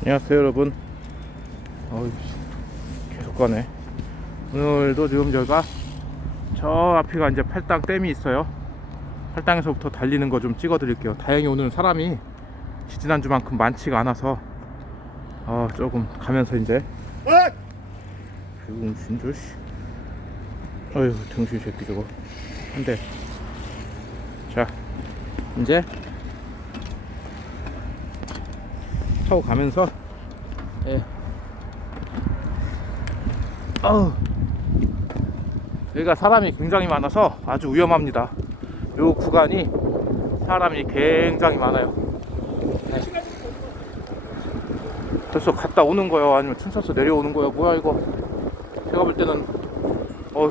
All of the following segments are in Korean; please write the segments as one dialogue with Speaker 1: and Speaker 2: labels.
Speaker 1: 안녕하세요 여러분. 어이 계속 가네. 오늘도 지금 저희가 저 앞이가 이제 팔당 댐이 있어요. 팔당에서부터 달리는 거 좀 찍어 드릴게요. 다행히 오늘 사람이 지지난주만큼 많지가 않아서 어 조금 가면서 이제. 아이고 진주 씨. 어휴 정신 새끼 저거. 한대 자 이제 타고 가면서 예. 어우 여기가 사람이 굉장히 많아서 아주 위험합니다. 요 구간이 사람이 굉장히 많아요. 네. 벌써 갔다 오는 거요? 아니면 춤춰서 내려오는 거요? 뭐야 이거? 제가 볼 때는 어휴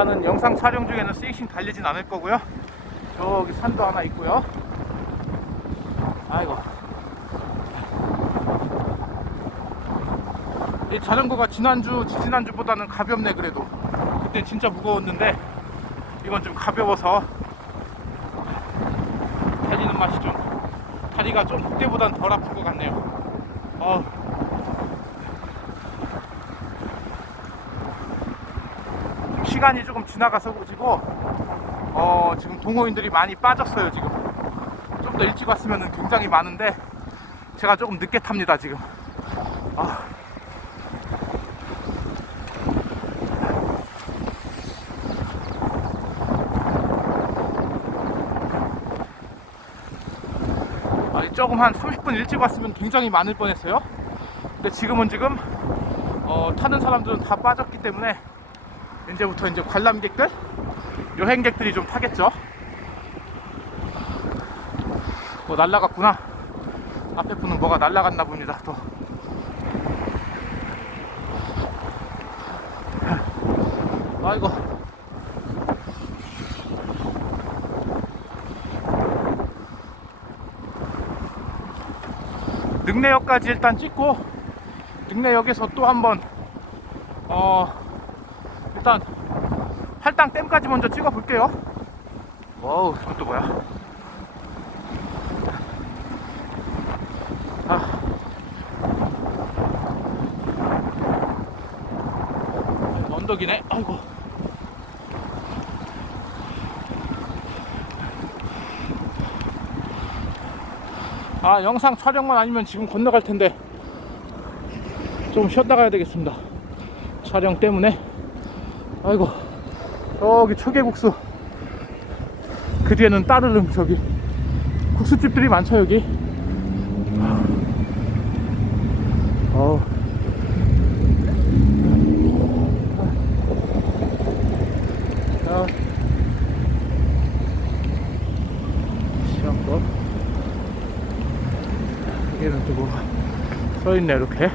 Speaker 1: 일단은 영상 촬영 중에는 세이싱 달리진 않을 거고요. 저기 산도 하나 있고요. 아이고. 이 자전거가 지난주, 지지난주보다는 가볍네 그래도. 그때 진짜 무거웠는데 이건 좀 가벼워서 달리는 맛이 좀 다리가 좀 그때보단 덜 아플 것 같네요. 어. 시간이 조금 지나가서 가지고 어 지금 동호인들이 많이 빠졌어요 지금. 좀 더 일찍 왔으면 굉장히 많은데 제가 조금 늦게 탑니다 지금. 아. 조금 한 30분 일찍 왔으면 굉장히 많을 뻔했어요. 근데 지금은 지금 어, 타는 사람들은 다 빠졌기 때문에 이제부터 이제 관람객들, 여행객들이 좀 타겠죠. 뭐 날라갔구나. 앞에 분은 뭐가 날라갔나 봅니다. 또. 아이고. 능내역까지 일단 찍고 능내역에서 또 한번 어 일단 팔당 댐까지 먼저 찍어 볼게요. 와우, 이건 또 뭐야? 아. 언덕이네. 아이고. 아, 영상 촬영만 아니면 지금 건너갈 텐데 좀 쉬었다 가야 되겠습니다. 촬영 때문에. 아이고 저기 초계국수. 그 뒤에는 따르릉 저기. 국수집들이 많죠 여기. 시험법 여기는 또 뭐가 써있네 이렇게